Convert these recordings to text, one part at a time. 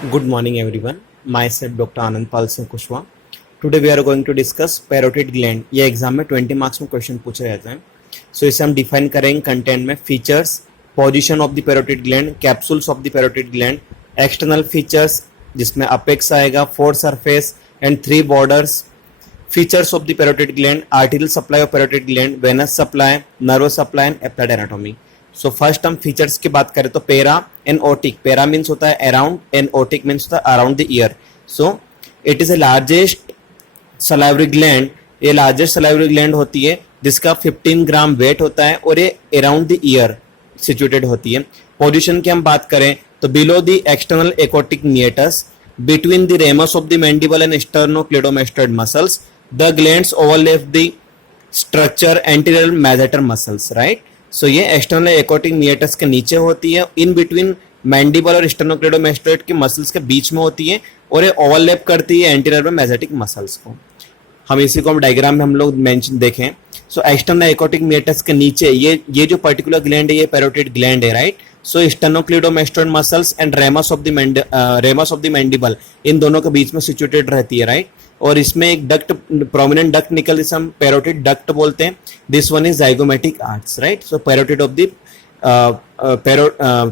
Good morning, everyone. Myself, Dr. Anand Pal Singh Kushwa. Today we are going to discuss parotid gland. ये exam में 20 marks में question पूछे जाते हैं. सो इसे हम डिफाइन करेंगे कंटेंट में. Features, position of the parotid gland, capsules of the parotid gland, external features जिसमें अपेक्स आएगा, four surface and three borders, features of the parotid gland, arterial supply of parotid gland, venous supply, nerve supply and applied anatomy. So first हम features की बात करें तो पेरा and otic. पेरा means होता है अराउंड एंड ओटिक मीन्स होता है around the year. So it is a largest salivary gland. ये लार्जेस्ट सलाइवरी ग्लैंड होती है जिसका 15 ग्राम वेट होता है और ये अराउंड द ईयर सिचुएटेड होती है. पोजीशन की हम बात करें तो below the external acoustic meatus, between the ramus of the mandible and sternocleidomastoid muscles, the glands overlap the structure anterior masseter muscles. Right. So ये एक्सटर्नल एकोटिक नियटस के नीचे होती है, इन बिटवीन मैंडिबल और स्टर्नोक्लेडोमास्टोइड के मसल्स के बीच में होती है और ये ओवरलैप करती है एंटीरियर में मैसेटिक मसल्स को. हम इसी को हम डायग्राम में हम लोग मेंशन देखें. सो एक्सटर्नल एकोटिक नियटस के नीचे ये जो पर्टिकुलर ग्लैंड है ये पैरोटिड ग्लैंड है. Right. So sternocleidomastoid muscles and ramus of the mandible इन दोनों के बीच में सिचुएटेड रहती है. राइट. और इसमें एक डक्ट, प्रोमिनेंट डक्ट निकल, जिसे हम पैरोटिड डक्ट बोलते हैं. This one is zygomatic arch. Right. So parotid of the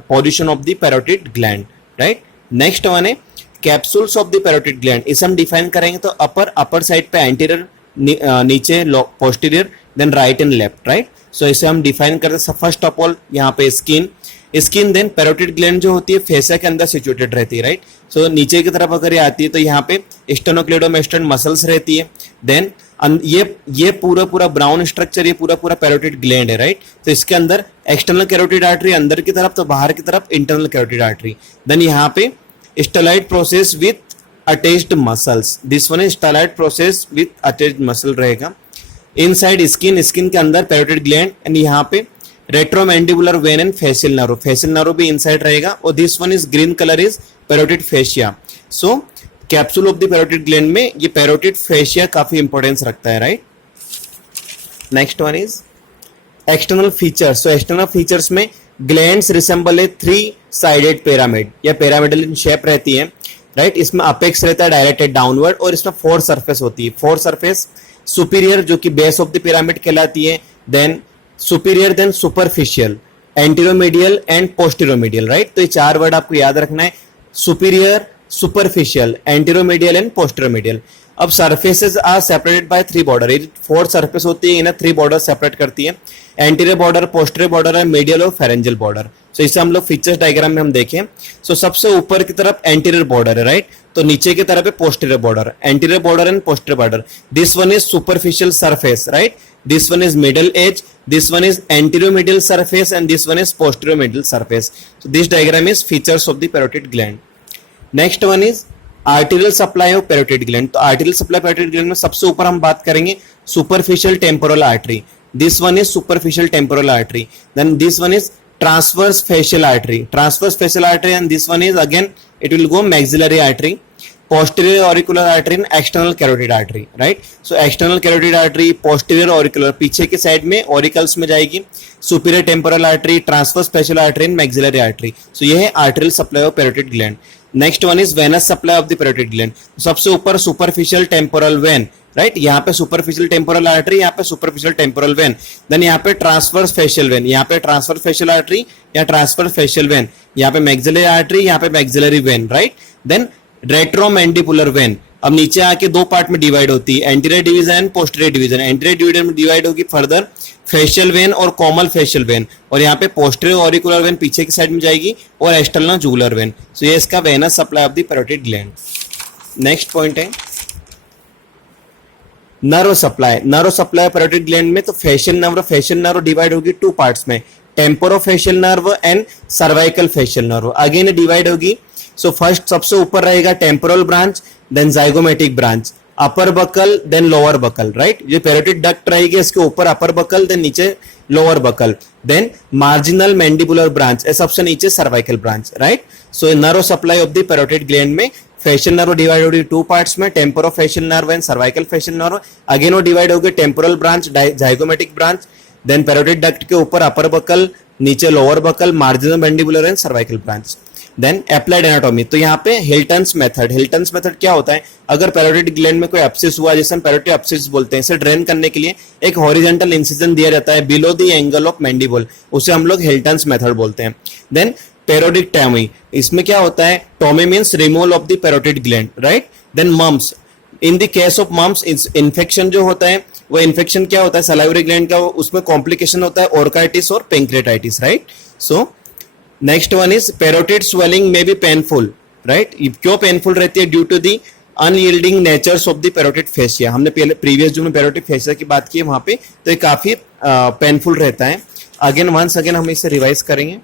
position of the parotid gland. Right. Next one है capsules of the parotid gland. इसे हम डिफाइन करेंगे तो अपर साइड पे एंटीरियर, नीचे posterior, then right and left. Right. So इसे हम define करते हैं. फर्स्ट ऑफ ऑल यहाँ पे स्किन देन पैरोटिड ग्लैंड जो होती है फेसा के अंदर सिचुएटेड रहती है. राइट. सो नीचे की तरफ अगर ये आती है तो यहाँ पे स्टर्नोक्लेडोमास्टोइड मसल्स रहती है. देन ये पूरा ब्राउन स्ट्रक्चर, ये पूरा पैरोटिड ग्लैंड है. राइट. तो इसके अंदर एक्सटर्नल कैरोटिड आर्टरी अंदर की तरफ, तो बाहर की तरफ इंटरनल कैरोटिड आर्टरी. देन यहाँ पे styloid process with attached muscles. This one is styloid process with attached muscle रहेगा. इनसाइड स्किन के अंदर पैरोटिड ग्लैंड एंड यहाँ पे retromandibular vein and facial nerve भी इनसाइड रहेगा. और this one is green colour is parotid fascia. So capsule of the parotid gland में ये पैरोटिड फेशिया काफी इंपॉर्टेंस रखता है. Right. Next one is external features. So external features में glands resemble ए 3 sided pyramid या pyramidal in shape रहती है. Right. इसमें अपेक्स रहता है डायरेक्टेड डाउनवर्ड और इसमें फोर सरफेस होती है. फोर सरफेस सुपीरियर जो कि बेस ऑफ द पिरामिड कहलाती है, then superior, then superficial, anteromedial and posteromedial. Right. तो ये चार वर्ड आपको याद रखना है. Superior, superficial, anteromedial and posteromedial. अब surfaces are separated by 3 border. Four surface होती है, इन्हें 3 बॉर्डर सेपरेट करती है. Anterior border, posterior border and medial और फेरेंजियल बॉर्डर. सो इसे हम लोग फीचर्स डायग्राम में हम देखें. सो सबसे ऊपर की तरफ एंटीरियर बॉर्डर है. राइट. तो नीचे की तरफ है posterior border. Anterior border and posterior border. This one is superficial surface. Right. This one is middle edge, this one is anteromedial surface and this one is posteromedial surface. So this diagram is features of the parotid gland. Next one is arterial supply of parotid gland. तो arterial supply parotid gland में सबसे ऊपर हम बात करेंगे superficial temporal artery. This one is superficial temporal artery. Then this one is transverse facial artery. Transverse facial artery and this one is again it will go maxillary artery. Posterior auricular artery and external carotid artery. Right. So external carotid artery, posterior auricular पीछे के side में auricles में जाएगी. Superior temporal artery, transverse facial artery and maxillary artery. So ये है arterial supply of parotid gland. Next one is venous supply of the parotid gland. सबसे ऊपर superficial temporal when. Right. यहाँ पे सुपरफिशियल टेम्पोरल आर्टरी, यहाँ पे superficial temporal when. Then यहाँ पे ट्रांसवर्स फेशियल वेन, यहाँ पे ट्रांसवर्स फेशियल आर्टरी या ट्रांसवर्स फेशियल वेन, यहाँ पे मैक्सिलरी आर्टरी, यहाँ पे maxillary vein. Right. Then retromandibular vein. अब नीचे आके 2 पार्ट में डिवाइड होती है, anterior division and posterior division. Anterior division में डिवाइड होगी फर्दर फेशियल वेन और कॉमल फेशियल वेन. और यहाँ पे पोस्टीरियर ऑरिकुलर वेन पीछे की साइड में जाएगी और एक्सटर्नल जुगुलर वेन. सो ये इसका venous supply of the parotid gland. Next point है nerve supply. Nerve supply parotid gland में तो फेशियल नर्व डिवाइड होगी 2 पार्ट्स में, temporofacial nerve and cervical facial nerve. Again divide होगी. सो फर्स्ट सबसे ऊपर रहेगा temporal branch, then zygomatic branch, upper buccal, then lower buccal. Right. ये parotid duct रहेगी, इसके ऊपर अपर बकल, देन नीचे lower buccal, then marginal mandibular branch, सबसे नीचे cervical branch. Right. So nerve supply of the parotid gland में facial nerve divide होगी 2 parts में, temporofacial nerve and cervical facial nerve. Again वो डिवाइड होगी temporal branch, zygomatic branch, then parotid duct के ऊपर upper buccal, नीचे lower buccal, marginal mandibular and cervical branch. Then applied anatomy, तो यहाँ पे हिल्टन्स मेथड क्या होता है, अगर पैरोटिड ग्लैंड में कोई एब्सिस हुआ, जैसे हम पैरोटिड एब्सिस बोलते हैं, इसे ड्रेन करने के लिए एक हॉरिजॉन्टल इंसिजन दिया जाता है below the angle of mandible, उसे हम लोग हिल्टन्स मेथड बोलते हैं। देन पेरोडिक्टोमी, इसमें क्या होता है, tomy means removal of the parotid gland, right. Then mumps, in the case of mumps infection जो होता है वो इन्फेक्शन क्या होता है सलाइवरी ग्लैंड का, उसमें कॉम्प्लिकेशन होता है ऑर्काइटिस और pancreatitis, right. So next one is parotid swelling may be painful, right. क्यों पेनफुल रहती है, due to the unyielding natures of the parotid fascia, हमने पहले प्रीवियस जो में पैरोटिड फेशिया की बात की है वहां पे, तो ये काफी पेनफुल रहता है। अगेन वंस अगेन हम इसे रिवाइज करेंगे।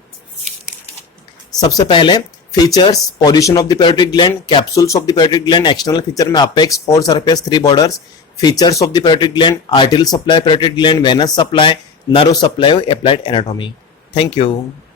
सबसे पहले features, position of the parotid gland, capsules of the parotid gland, external feature में apex, 4 surface, 3 borders, features of the parotid gland, arterial supply parotid gland, venous supply, nerve supply, applied anatomy. Thank you.